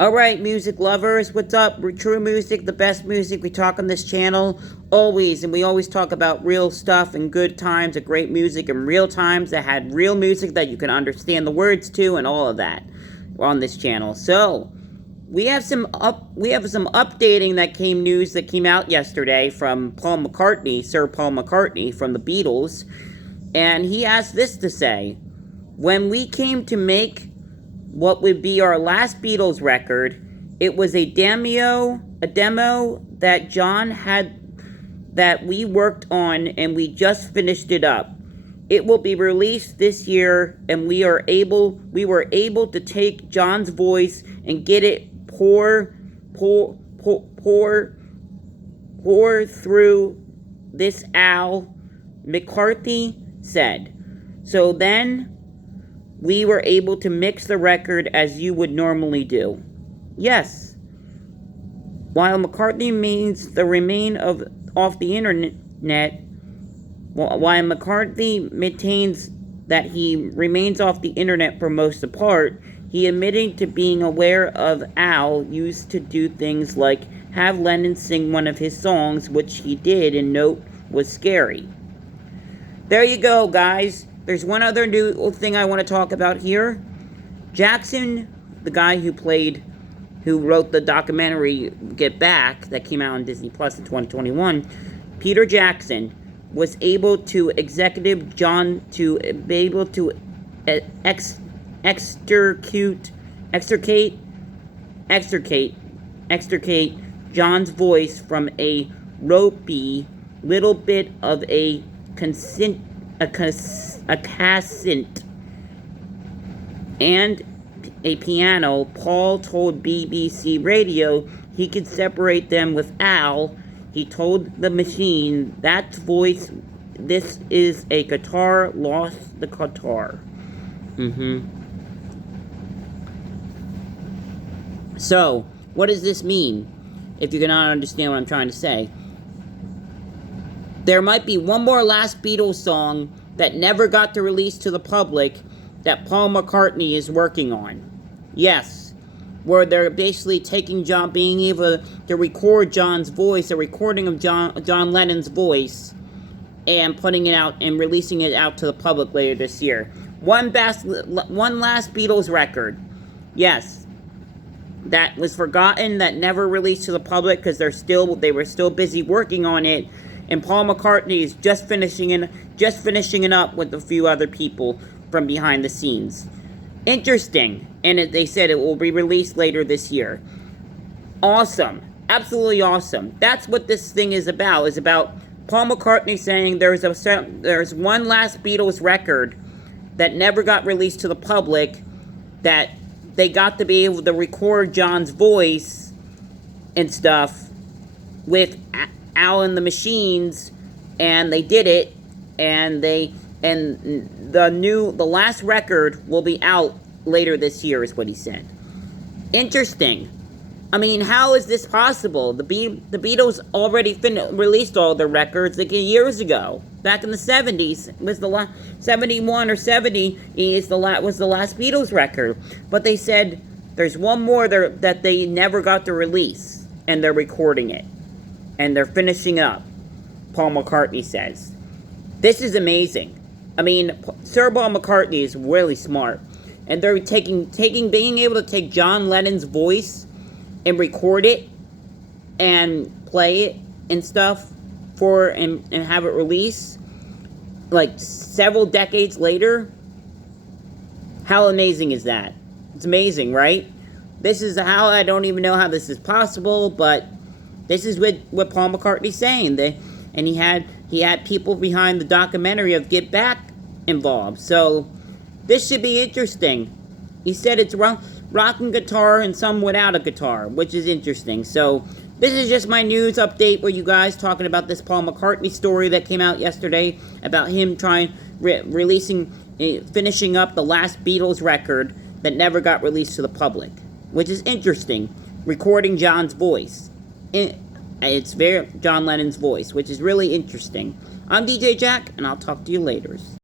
Alright, music lovers, what's up? True music, the best music. We talk on this channel always, and we always talk about real stuff and good times of great music and real times that had real music that you can understand the words to and all of that on this channel. So, we have some updating that came out yesterday from Paul McCartney, Sir Paul McCartney from the Beatles, and he has this to say: when we came to make what would be our last Beatles record, it was a demo that John had, that we worked on, and we just finished it up. It will be released this year, and we were able to take John's voice and get it pour through this Al, McCartney said. So then we were able to mix the record as you would normally do. Yes. While McCartney means the remain off the internet, while McCartney maintains that he remains off the internet for most of the part, he admitted to being aware of Al used to do things like have Lennon sing one of his songs, which he did and note was scary. There you go, guys. There's one other new thing I want to talk about here. Jackson, the guy who wrote the documentary Get Back that came out on Disney Plus in 2021, Peter Jackson was able to extricate John's voice from a ropey little bit of a cassette and a piano. Paul told BBC Radio he could separate them with Al. He told the machine, "That's voice. This is a guitar. Lost the guitar." So, what does this mean? If you cannot understand what I'm trying to say, there might be one more last Beatles song that never got to release to the public that Paul McCartney is working on. Yes, where they're basically taking John, being able to record John's voice, a recording of John Lennon's voice, and putting it out and releasing it out to the public later this year. One last Beatles record. Yes. That was forgotten, that never released to the public because they were still busy working on it. And Paul McCartney is just finishing it up with a few other people from behind the scenes. Interesting. And they said it will be released later this year. Awesome. Absolutely awesome. That's what this thing is about. It's about Paul McCartney saying there's one last Beatles record that never got released to the public, that they got to be able to record John's voice and stuff with Al and the Machines, and they did it, and the last record will be out later this year, is what he said. Interesting. I mean, how is this possible? The Beatles already released all their records like years ago, back in the 70s. Was the 71 or 70 was the last Beatles record, but they said there's one more that they never got to release, and they're recording it. And they're finishing up, Paul McCartney says. This is amazing. I mean, Sir Paul McCartney is really smart. And they're being able to take John Lennon's voice and record it and play it and stuff and have it release like several decades later. How amazing is that? It's amazing, right? This is how, I don't even know how this is possible, but this is what Paul McCartney's saying. And he had people behind the documentary of Get Back involved. So this should be interesting. He said it's rocking guitar and some without a guitar, which is interesting. So this is just my news update with you guys, talking about this Paul McCartney story that came out yesterday about him finishing up the last Beatles record that never got released to the public, which is interesting. Recording John's voice. It's John Lennon's voice, which is really interesting. I'm DJ Jack, and I'll talk to you later.